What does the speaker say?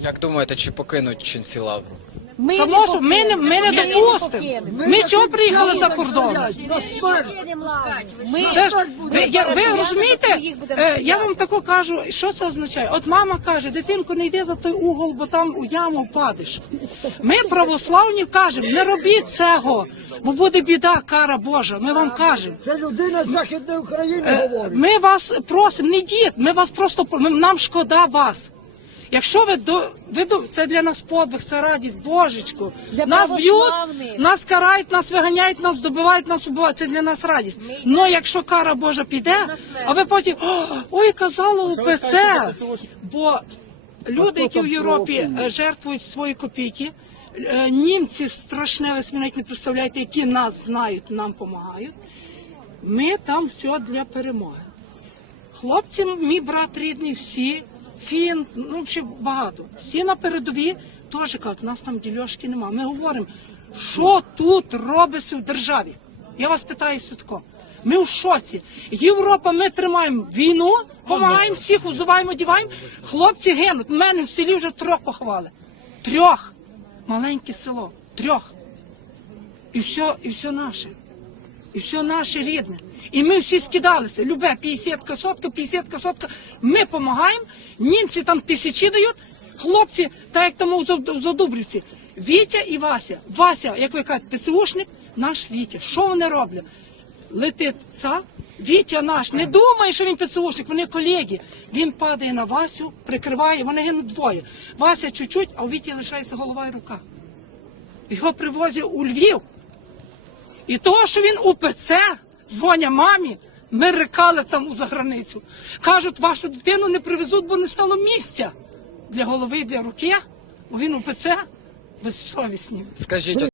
Як думаєте, чи покинуть ченці лавру? Ми Само собою, ми не, ми не допустимо. Ми чого приїхали за кордон? Ми Це ж ви, я, ви розумієте? Е, Я вам тако кажу, що це означає? От мама каже, дитинко, не йди за той угол, бо там у яму впадеш. Ми православні кажемо, не робіть цього, бо буде біда, кара Божа. Ми вам кажемо. Це людина з Західної України Е, говорить. Ми вас просимо, не йдіть, ми вас просто про- ми- нам шкода вас. Якщо ви до ви до це для нас подвиг, це радість, божечко. Для нас б'ють, нас карають, нас виганяють, нас добивають, нас убивають. Це для нас радість. Ну якщо кара Божа піде, а ви потім «О, ой, казала УПЦ. Бо люди, які в Європі е, жертвують свої копійки, е, німці страшне, ви собі навіть не представляєте, які нас знають, нам допомагають. Ми там все для перемоги. Хлопці, мій брат рідний, всі, фін, ну взагалі багато. Всі на передові теж кажуть, нас там дільошки нема. Ми говоримо, що тут робиться в державі. Я вас питаю сутко. Ми в шоці. Європа, ми тримаємо війну, допомагаємо всіх, узуваємо, діваємо. Хлопці гинуть. У мене в селі вже трьох поховали. Трьох. Маленьке село. Трьох. І все, і все наше. І все наше рідне. І ми всі скидалися. Любе 50 сотка, 50 сотка. Ми допомагаємо. Німці там тисячі дають. Хлопці, так як там у Задубрівці. Вітя і Вася. Вася, як ви кажете, ПЦУшник, наш Вітя. Що вони роблять? Летить цар, Вітя наш, не думає, що він ПЦУшник, вони колеги. Він падає на Васю, прикриває, вони гинуть двоє. Вася чуть-чуть, а у Віті лишається голова і рука. Його привозять у Львів. І того, що він УПЦ, дзвоня мамі, ми рикали там у заграницю. Кажуть, вашу дитину не привезуть, бо не стало місця для голови і для руки, бо він УПЦ безсовісні. Скажіть,